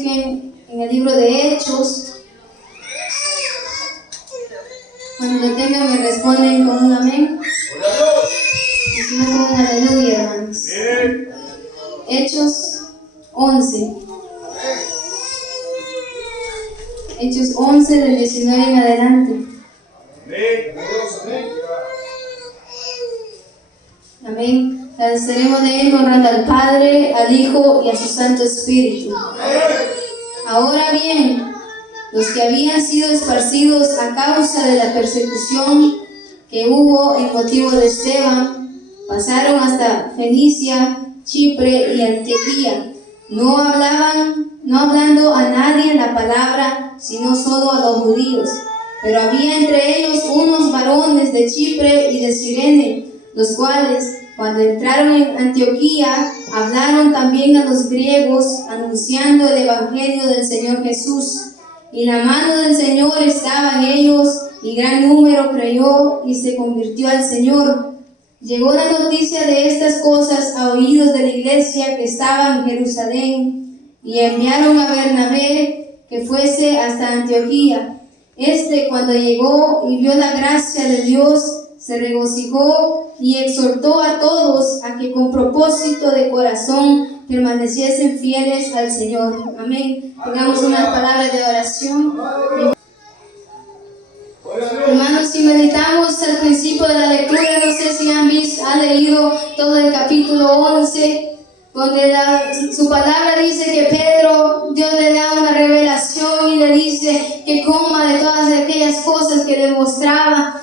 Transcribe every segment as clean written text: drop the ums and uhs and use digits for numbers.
En el libro de Hechos. Cuando lo tengan me responden con un amén y si no con un aleluya, hermanos. Hechos 11. Hechos 11 del 19 en adelante. Amén. Estaremos de él honrando al Padre, al Hijo y a su Santo Espíritu. Ahora bien, los que habían sido esparcidos a causa de la persecución que hubo en motivo de Esteban, pasaron hasta Fenicia, Chipre y Antioquía, no hablando a nadie la palabra, sino solo a los judíos. Pero había entre ellos unos varones de Chipre y de Cirene, los cuales, cuando entraron en Antioquía, hablaron también a los griegos, anunciando el evangelio del Señor Jesús. Y la mano del Señor estaba en ellos, y gran número creyó y se convirtió al Señor. Llegó la noticia de estas cosas a oídos de la iglesia que estaba en Jerusalén, y enviaron a Bernabé que fuese hasta Antioquía. Cuando llegó y vio la gracia de Dios, se regocijó y exhortó a todos a que con propósito de corazón permaneciesen fieles al Señor. Amén. Tengamos unas palabras de oración. Hermanos, si meditamos al principio de la lectura, no sé si han leído todo el capítulo 11, donde su palabra dice que Pedro, Dios le da una revelación y le dice que coma de todas aquellas cosas que le mostraba.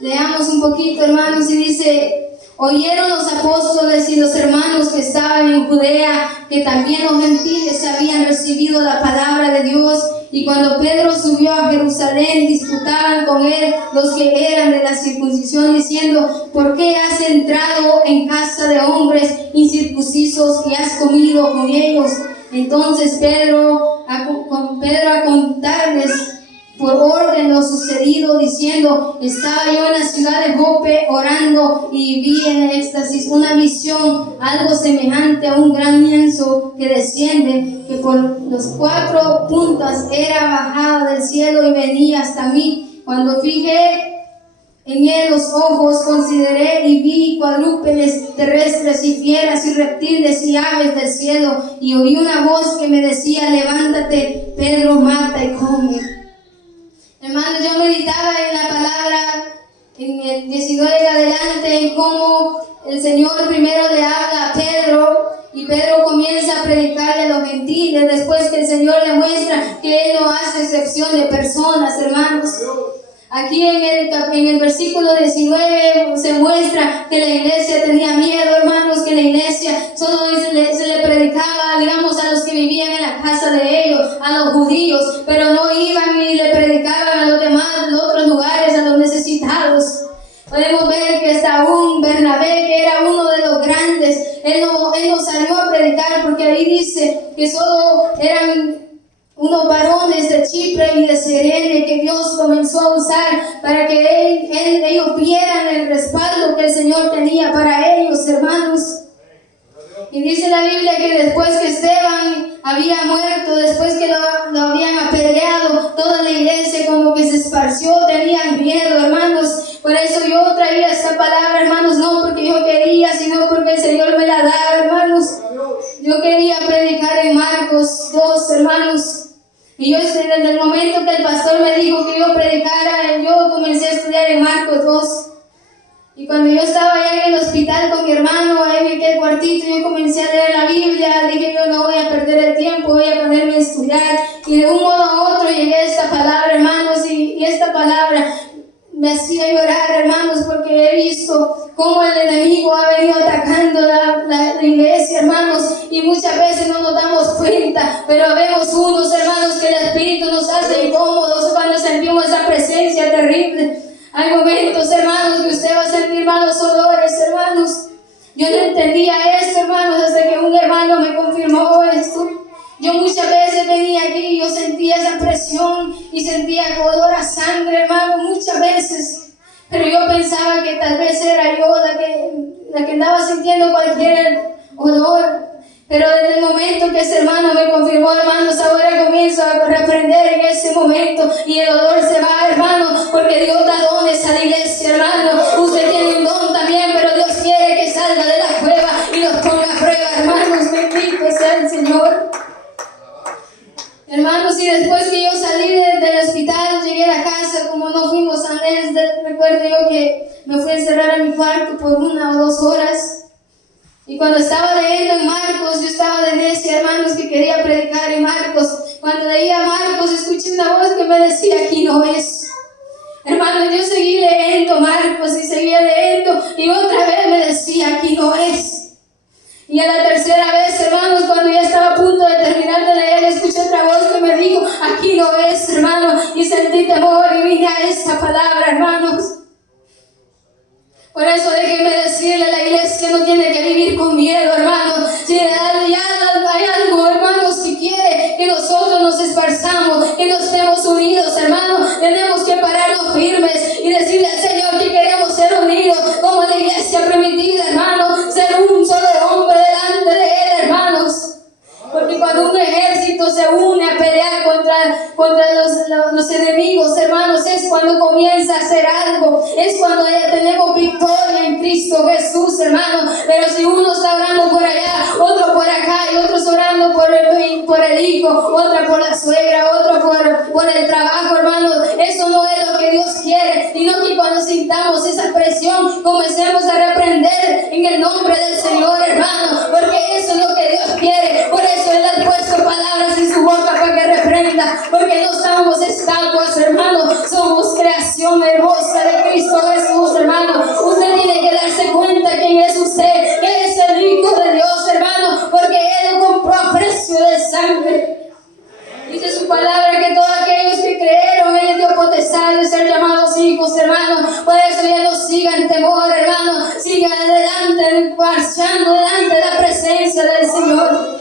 Leamos un poquito, hermanos, y dice: oyeron los apóstoles y los hermanos que estaban en Judea que también los gentiles habían recibido la palabra de Dios, y cuando Pedro subió a Jerusalén disputaban con él los que eran de la circuncisión, diciendo: ¿por qué has entrado en casa de hombres incircuncisos y has comido con ellos? Entonces Pedro a contarles por orden lo sucedido, diciendo: estaba yo en la ciudad de Jope orando y vi en éxtasis una visión, algo semejante a un gran lienzo que desciende, que por los 4 puntas era bajada del cielo y venía hasta mí. Cuando fijé en él los ojos, consideré y vi cuadrúpedes terrestres y fieras y reptiles y aves del cielo, y oí una voz que me decía: levántate, Pedro, mata y come. Hermanos, yo meditaba en la palabra, en el 19 en adelante, en cómo el Señor primero le habla a Pedro, y Pedro comienza a predicarle a los gentiles, después que el Señor le muestra que Él no hace excepción de personas, hermanos. Aquí en el versículo 19 se muestra que la iglesia tenía miedo, hermanos, que la iglesia solo se le predicaba, digamos, a los que vivían en la casa de ellos, a los judíos, pero no iban y le predicaban a los demás, los otros lugares, a los necesitados. Podemos ver que hasta un Bernabé, que era uno de los grandes, él no salió a predicar, porque ahí dice que solo eran unos varones de Chipre y de Cirene que Dios comenzó a usar para que ellos vieran el respaldo que el Señor tenía para ellos, hermanos. Y dice la Biblia que después que Esteban había muerto, después que lo habían apedreado, toda la iglesia como que se esparció, tenían miedo, hermanos. Por eso yo traía esta palabra, hermanos, no porque yo quería, sino porque el Señor me la daba, hermanos. Yo quería predicar en Marcos 2, hermanos. Y yo desde el momento que el pastor me dijo que yo predicara, yo comencé a estudiar en Marcos 2. Y cuando yo estaba allá en el hospital con mi hermano, ahí en aquel cuartito, yo comencé a leer la Biblia. Dije: yo no voy a perder el tiempo, voy a ponerme a estudiar. Y de un modo a otro llegué a esta palabra, hermanos, y esta palabra me hacía llorar, hermanos, porque he visto cómo el enemigo ha venido atacando la iglesia, hermanos, y muchas veces no nos damos cuenta, pero vemos unos, hermanos, que el Espíritu nos hace incómodos cuando sentimos esa presencia terrible. Hay momentos, hermanos, que usted va a sentir malos olores, hermanos. Yo no entendía esto, hermanos, hasta que un hermano me confirmó esto. Yo muchas veces venía aquí y yo sentía esa presión y sentía olor a sangre, hermano, muchas veces. Pero yo pensaba que tal vez era yo la que andaba sintiendo cualquier olor. Pero desde el momento que ese hermano me confirmó, hermanos, ahora comienzo a reprender en ese momento y el dolor se va, hermano, porque Dios da dones a la iglesia, hermano. Usted tiene un don también, pero Dios quiere que salga de la cueva y los ponga a prueba, hermanos. Bendito sea el Señor. Hermanos, y después que yo salí del hospital, llegué a la casa, como no fuimos a Nes, recuerdo yo que me fui a encerrar a mi cuarto por 1 o 2 horas. Y cuando estaba leyendo en Marcos, yo estaba de necia, hermanos, que quería predicar en Marcos. Cuando leía Marcos, escuché una voz que me decía, aquí no es. Hermanos, yo seguí leyendo Marcos y seguía leyendo, y otra vez me decía, aquí no es. Y a la tercera vez, hermanos, cuando ya estaba a punto de terminar de leer, escuché otra voz que me dijo, aquí no es, hermano, y sentí temor y vine a esa palabra, hermanos. Por eso déjenme decirle, la iglesia no tiene que vivir con miedo, hermanos. Si hay algo, hermanos, que quiere que nosotros nos esparzamos, que nos estemos unidos, hermanos, tenemos que pararnos firmes y decirle al Señor que queremos ser unidos como la iglesia primitiva, hermanos, ser un solo hombre delante de Él, hermanos. Porque cuando un ejército se une a pelear contra los enemigos, hermanos, es cuando comienza a hacer algo. Es cuando ya tenemos victoria en Cristo Jesús, hermanos. Pero si uno está orando por allá, otro por acá, y otros orando por el hijo, otra por la suegra, otro por el trabajo, hermanos, eso no es lo que Dios quiere. Sino que cuando sintamos esa presión, comencemos a reprender en el nombre del Señor, hermanos. Porque eso es lo que Dios quiere. Por eso Él ha puesto palabras en su boca para que reprenda, porque no somos estatuas, hermanos, somos creación hermosa de Cristo Jesús, hermano. Usted tiene que darse cuenta quién es usted, que es el Hijo de Dios, hermano, porque Él lo compró a precio de sangre. Dice su palabra que todos aquellos que creyeron, Él les dio potestad de ser llamados hijos, hermano. Por eso ya no sigan temor, hermano, sigan adelante, marchando delante de la presencia del Señor.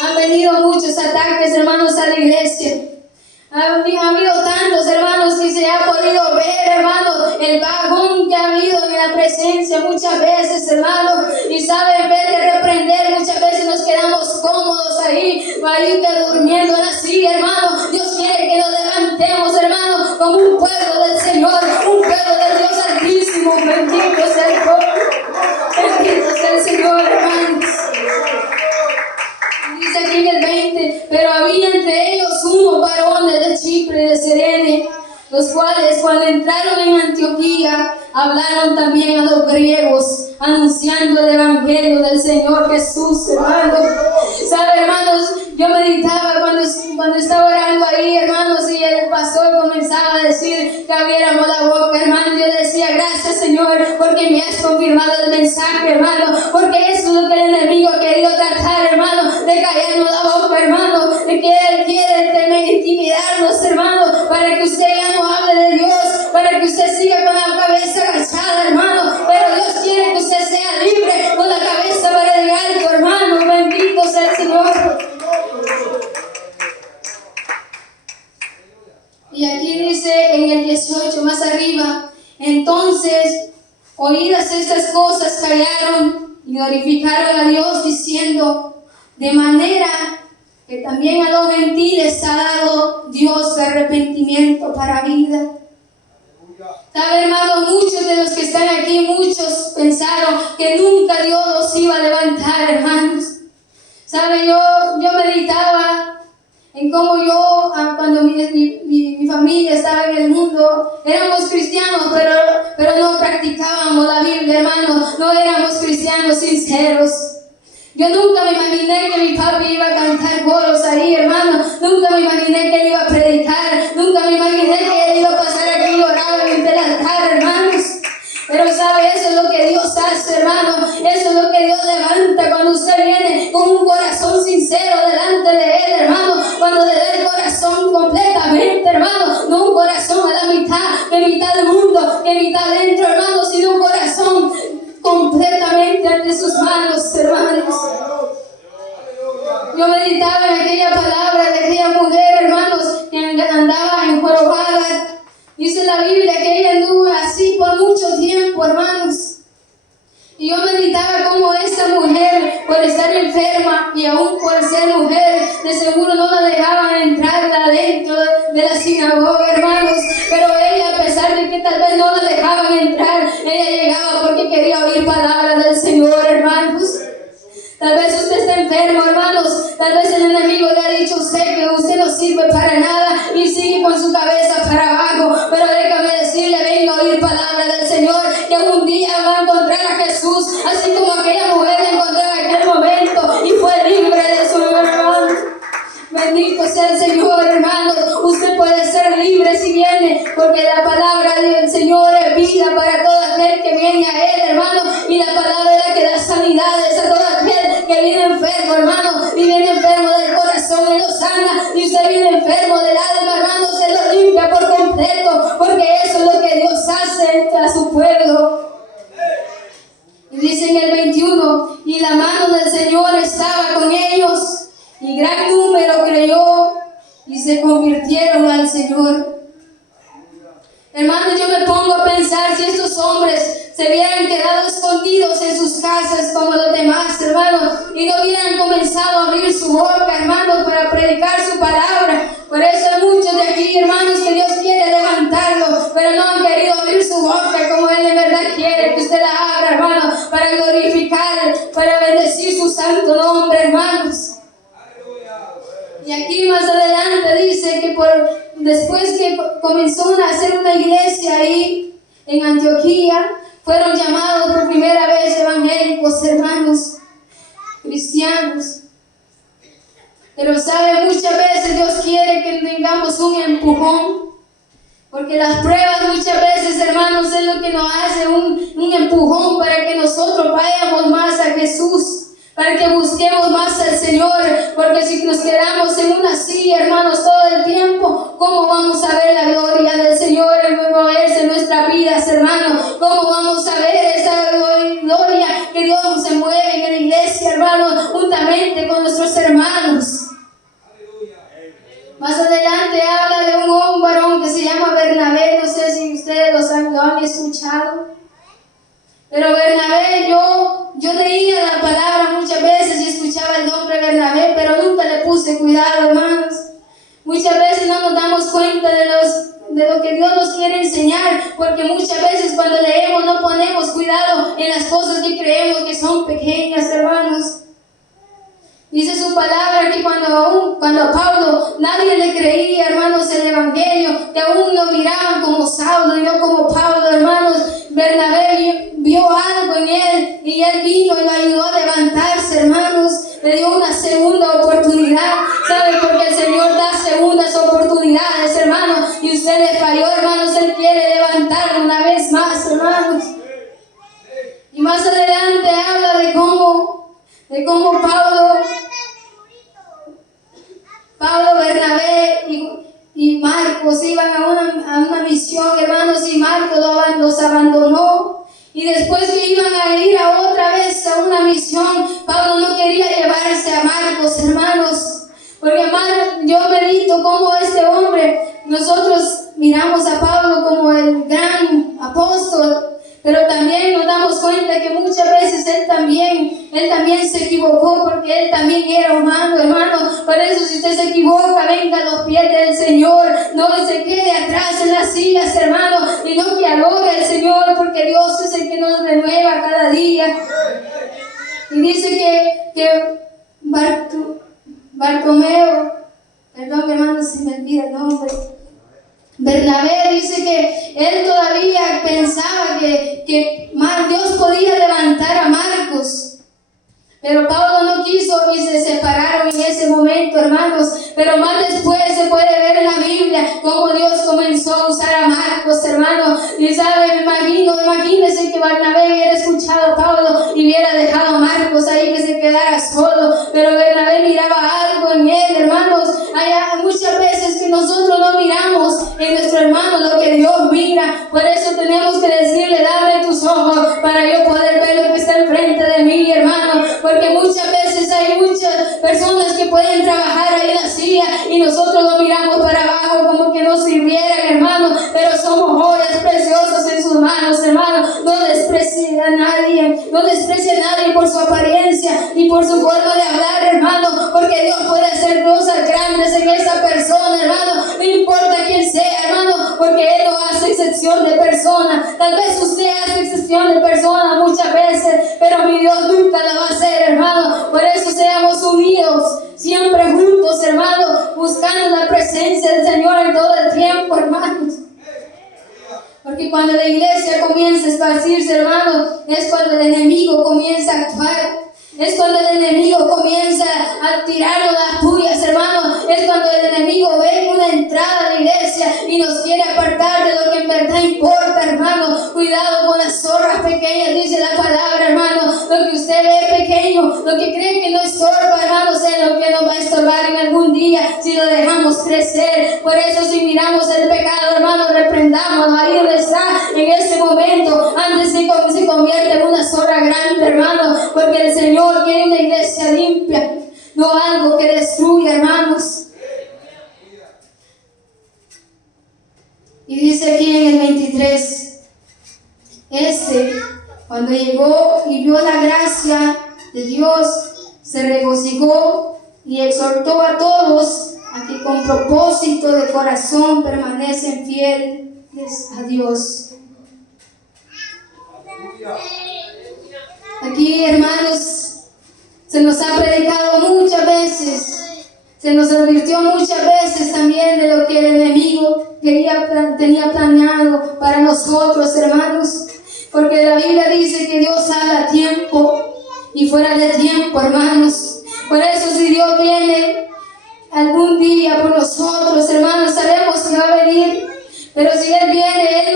Han venido muchos ataques, hermanos, a la iglesia. Ha habido tantos, hermanos, que se ha podido ver, hermanos, el bajón que ha habido en la presencia muchas veces, hermanos. Y saben, en vez de reprender, muchas veces nos quedamos cómodos ahí que durmiendo en la silla, hermanos. Dios quiere que nos levantemos, hermanos, como un pueblo del Señor, un pueblo del Dios Altísimo. Bendito sea el pueblo. Bendito sea el Señor, hermanos. Dice aquí en el 20, pero había entre ellos unos varones de Chipre y de Cirene, los cuales cuando entraron en Antioquía hablaron también a los griegos, anunciando el evangelio del Señor Jesús, hermanos. ¿Sabe, hermanos? Yo meditaba cuando estaba orando ahí, hermanos, y el pastor comenzaba a decir que abriéramos la boca, hermanos. Yo decía, gracias, Señor, porque me has confirmado el mensaje, hermano, porque eso es lo que el enemigo ha querido tratar, hermano, de callarnos la boca, hermano, de que Él quiere intimidarnos, hermano, para que usted ya no hable de Dios, para que usted siga con la cabeza agachada, hermano. Pero Dios quiere que usted sea libre, con la cabeza para el alto, hermano. Bendito sea el Señor. Y aquí dice en el 18, más arriba, entonces, oídas estas cosas, callaron y glorificaron a Dios, diciendo, de manera que también a los gentiles ha dado Dios arrepentimiento para vida. ¿Sabe, hermano? Muchos de los que están aquí, muchos pensaron que nunca Dios los iba a levantar, hermanos. ¿Sabe? Yo meditaba en cómo yo, cuando mi familia estaba en el mundo, éramos cristianos, pero no practicábamos la Biblia, hermano. No éramos cristianos sinceros. Yo nunca me imaginé que mi papi iba a cantar coros ahí, hermano. Nunca me imaginé que él iba a predicar. Nunca me imaginé que él iba a pasar aquí y orar en el altar, hermanos. Pero sabe, eso es lo que Dios hace, hermano. Eso es lo que Dios levanta cuando usted viene con un corazón sincero delante de Él, hermano. Cuando le da el corazón completamente, hermano. No un corazón a la mitad, que mitad del mundo, que mitad dentro, hermano, sino un corazón completamente ante sus manos, hermanos. Yo meditaba en aquella palabra de aquella mujer, hermanos, que andaba enjorobada. Dice la Biblia que ella anduvo así por mucho tiempo, hermanos. Y yo meditaba cómo esta mujer, por estar enferma, de la sinagoga, hermanos, pero ella, a pesar de que tal vez no la dejaban entrar, ella llegaba porque quería oír palabras del Señor, hermanos. Tal vez usted está enfermo, hermanos. Tal vez el enemigo le ha dicho a usted que usted no sirve para nada y sigue con su cabeza para abajo. Pero déjame decirle, venga a oír palabras del Señor, que un día va a encontrar a Jesús, así como aquella mujer le encontró en aquel momento y fue libre de su hermano. Bendito sea el Señor, hermanos. Usted puede ser libre si viene, porque la palabra del Señor es vida para todo aquel que viene a Él, hermano. Y la palabra es la que da sanidades a todo aquel que viene enfermo, hermano. Y viene enfermo del corazón, Él lo sana. Y usted viene enfermo del alma, hermano, se lo limpia por completo, porque eso es lo que Dios hace a su pueblo. Y dice en el 21, y la mano del Señor estaba con ellos, y gran número creyó y se convirtieron al Señor. Hermanos, yo me pongo a pensar si estos hombres se hubieran quedado escondidos en sus casas como los demás, hermanos, y no hubieran comenzado a abrir su boca, hermanos, para predicar su palabra. Por eso hay muchos de aquí, hermanos, que Dios quiere levantarlos, pero no han querido abrir su boca como Él en verdad quiere que usted la abra, hermano, para glorificar, para bendecir su santo nombre, hermanos. Y aquí más adelante dice que después que comenzó a hacer una iglesia ahí en Antioquía, fueron llamados por primera vez evangélicos, hermanos, cristianos. Pero sabe, muchas veces Dios quiere que tengamos un empujón, porque las pruebas muchas veces, hermanos, es lo que nos hace un empujón para que nosotros vayamos más a Jesús, para que busquemos más al Señor, porque si nos quedamos en una silla, hermanos, todo el tiempo, ¿cómo vamos a ver la gloria del Señor moverse en nuestras vidas, hermanos? ¿Cómo vamos a ver esa gloria que Dios se mueve en la iglesia, hermanos, juntamente con nuestros hermanos? Más adelante habla de un varón que se llama Bernabé, no sé si ustedes lo han escuchado. Pero Bernabé, yo leía la palabra muchas veces y escuchaba el nombre Bernabé, pero nunca le puse cuidado, hermanos. Muchas veces no nos damos cuenta de lo que Dios nos quiere enseñar, porque muchas veces cuando leemos no ponemos cuidado en las cosas que creemos que son pequeñas, hermanos. Dice su palabra que cuando a Pablo nadie le creía, hermanos, el evangelio, que aún lo miraban como Saulo y no como Pablo, hermanos, Bernabé vio algo en él y él vino y lo ayudó a levantarse, hermanos, le dio una segunda oportunidad. ¿Sabe? Porque el Señor da segundas oportunidades, hermanos, y usted le falló, hermanos, Él quiere levantarlo una vez más, hermanos. Y más adelante habla de cómo Pablo, Bernabé y Marcos iban a una misión, hermanos, y Marcos los abandonó. Y después que iban a ir a otra vez a una misión, Pablo no quería llevarse a Marcos, hermanos. Porque yo medito cómo este hombre, nosotros miramos a Pablo como el gran apóstol, pero también nos damos cuenta que muchas veces él también se equivocó, porque él también era humano, hermano. Por eso, si usted se equivoca, venga a los pies del Señor, no se quede atrás en las sillas, hermano, y no que adore al Señor, porque Dios es el que nos renueva cada día. Y dice que Bartomeo, perdón, hermano, si me olvida el nombre, Bernabé dice que él todavía pensaba que Dios podía levantar a Marcos, pero Pablo no quiso y se separaron en ese momento, hermanos. Pero más después se puede ver en la Biblia cómo Dios comenzó a usar a Marcos, hermanos. Y sabe, imagínense que Bernabé hubiera escuchado a Pablo y hubiera dejado a Marcos ahí que se quedara solo, pero Bernabé miraba algo en él, hermanos. Hay muchas veces que nosotros no miramos en nuestro hermano lo que Dios mira. Por eso tenemos que decirle: dame tus ojos para yo poder ver lo que está enfrente de mí, hermano. Porque muchas veces hay muchas personas que pueden trabajar ahí en la silla y nosotros lo miramos para abajo como que no sirvieran, hermano. Pero somos joyas preciosas en sus manos, hermano. No desprecie a nadie por su apariencia ni por su forma de hablar, hermano. Porque Dios puede hacer cosas grandes en esa persona, hermano. No importa excepción de persona. Tal vez usted hace excepción de persona muchas veces, pero mi Dios nunca la va a hacer, hermano. Por eso seamos unidos, siempre juntos, hermano, buscando la presencia del Señor en todo el tiempo, hermanos. Porque cuando la iglesia comienza a esparcirse, hermano, es cuando el enemigo comienza a actuar. Es cuando el enemigo comienza a tirarnos las puyas, hermano. Es cuando el enemigo ve una entrada a la iglesia y nos quiere apartar de lo que en verdad importa, hermano. Cuidado con las zorras pequeñas, dice la palabra, hermano. Lo que usted ve pequeño, lo que cree que no estorba, hermano, sea lo que nos va a estorbar en algún día si lo dejamos crecer. Por eso, si miramos el pecado, hermano, reprendámoslo ahí donde está en ese momento, antes de que se convierta en una zorra grande, hermano. Porque el Señor quiere una iglesia limpia, no algo que destruya, hermanos. Y dice aquí en el 23, cuando llegó y vio la gracia de Dios, se regocijó y exhortó a todos a que con propósito de corazón permanecen fieles a Dios. Aquí, hermanos, se nos ha predicado muchas veces, se nos advirtió muchas veces también de lo que el enemigo tenía planeado para nosotros, hermanos. Porque la Biblia dice que Dios habla a tiempo y fuera de tiempo, hermanos. Por eso, si Dios viene algún día por nosotros, hermanos, sabemos que va a venir. Pero si Él viene,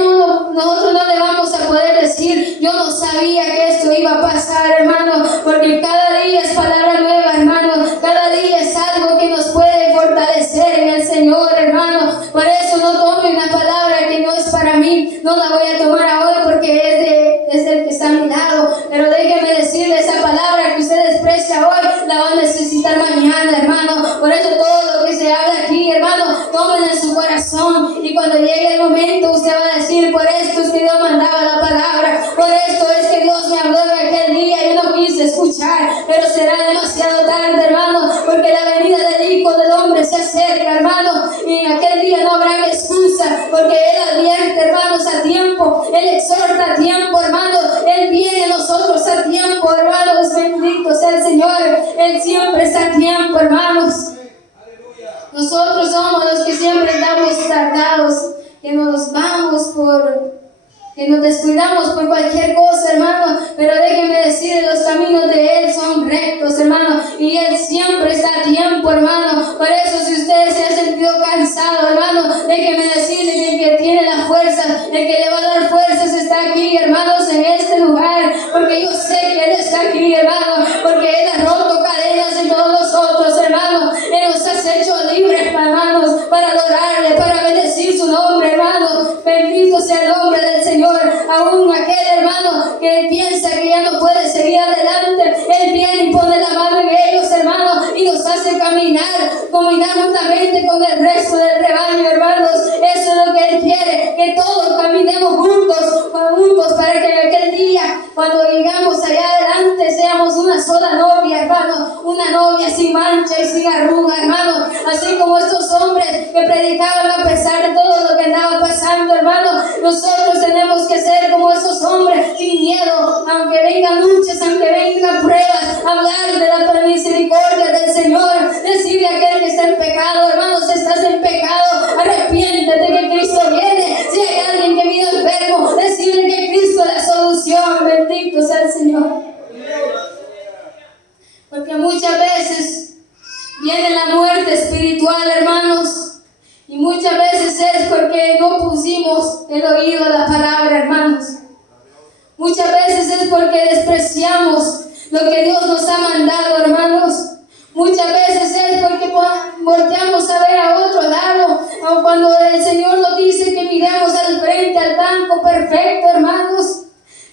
nosotros no le vamos a poder decir, yo no sabía que esto iba a pasar, hermano, porque cada día es palabra nueva, hermano, cada día es algo que nos puede fortalecer en el Señor, hermano. Por eso no tome una palabra que no es para mí, no la voy a tomar hoy porque es del que está a mi lado, pero déjeme decirle, esa palabra que usted desprecia hoy, la va a necesitar mañana, hermano. Por eso todo lo que se habla aquí, hermano, tómenlo en su corazón, y cuando llegue el momento usted va a decir, por esto es que Dios mandaba la palabra, por esto es que Dios me habló en aquel día, yo no quise escuchar, pero será demasiado tarde, hermano, porque la venida del Hijo del Hombre se acerca, hermano, y en aquel día no habrá excusa, porque Él advierte, hermanos, a tiempo, Él exhorta a tiempo, hermano, Él viene a nosotros a tiempo, hermanos, bendito sea el Señor, Él siempre está a tiempo, hermanos. Nosotros somos los que siempre estamos tardados, que nos descuidamos por cualquier cosa, hermano, pero déjenme decirles, los caminos de Él son rectos, hermano, y Él siempre está a tiempo, hermano. Por eso, si usted se ha sentido cansado, hermano, déjenme decirle que el que tiene la fuerza, el que le va a dar fuerzas está aquí, hermanos, en este lugar, porque yo sé que Él está aquí, hermano, porque Él ha roto cadenas en todos nosotros, hermano. Él nos ha hecho libres, hermanos, para adorarle, para bendecir su nombre, hermano. Bendito sea el nombre del Señor. Aún aquel hermano que piensa que ya no puede seguir adelante, Él viene y pone la mano en ellos, hermano, y nos hace caminar juntamente con el resto del rebaño, hermanos. Eso es lo que Él quiere, que todos caminemos juntos para que en aquel día, cuando llegamos allá adelante, seamos una sola novia, hermano, una novia sin mancha y sin arruga, hermano, así como estos hombres que predicaban a pesar de todo lo que andaba pasando, hermano. Nosotros tenemos que ser como esos hombres, sin miedo, aunque vengan luchas, aunque vengan pruebas, hablar de la misericordia del Señor, decirle a aquel que está en pecado, hermano, si estás en pecado, arrepiéntete que Cristo viene. Si hay alguien que vino enfermo, decirle que Cristo es la solución. Bendito sea el Señor. Porque muchas veces viene la muerte espiritual, hermanos, y muchas veces es porque no pusimos el oído a la palabra, hermanos. Muchas veces es porque despreciamos lo que Dios nos ha mandado, hermanos. Muchas veces es porque volteamos a ver a otro lado, o cuando el Señor nos dice que miremos al frente, al blanco perfecto, hermanos.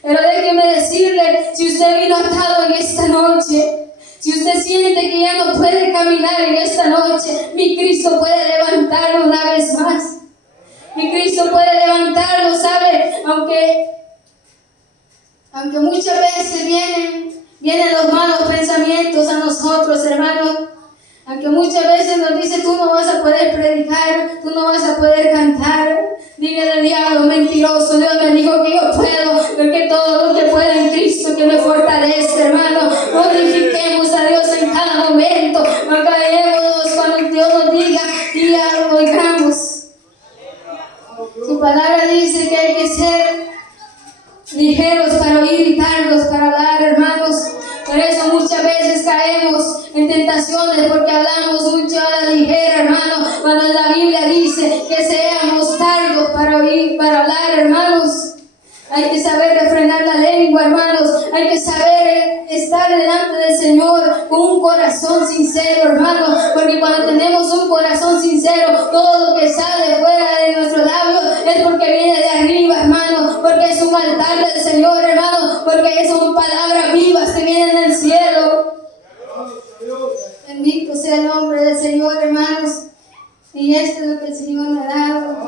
Pero déjeme decirle, si usted vino atado en esta noche, si usted siente que ya no puede caminar en esta noche, mi Cristo puede levantarlo una vez más. Mi Cristo puede levantarlo, ¿sabe? Aunque muchas veces vienen los malos pensamientos a nosotros, hermanos. Aunque muchas veces nos dice, tú no vas a poder predicar, tú no vas a poder cantar. Dígale al diablo mentiroso, Dios me dijo que yo puedo, porque todo lo que puedo en Cristo que me fortalece, hermano. Glorifiquemos a Dios en cada momento, acabemos cuando Dios nos diga y lo oigamos. Su palabra dice que hay que ser ligeros para oír y tardos para hablar, hermanos. Por eso muchas veces caemos en tentaciones porque hablamos mucho a la ligera, hermano. Cuando la Biblia dice que seamos tardos para oír, para hablar, hermanos. Hay que saber refrenar la lengua, hermanos. Hay que saber estar delante del Señor con un corazón sincero, hermanos. Porque cuando tenemos un corazón sincero, todo lo que sale fuera de nuestros labios es porque viene de arriba, hermanos. Porque es un altar del Señor, hermanos. Porque son palabras vivas que vienen del cielo. Bendito sea el nombre del Señor, hermanos. Y esto es lo que el Señor me ha dado.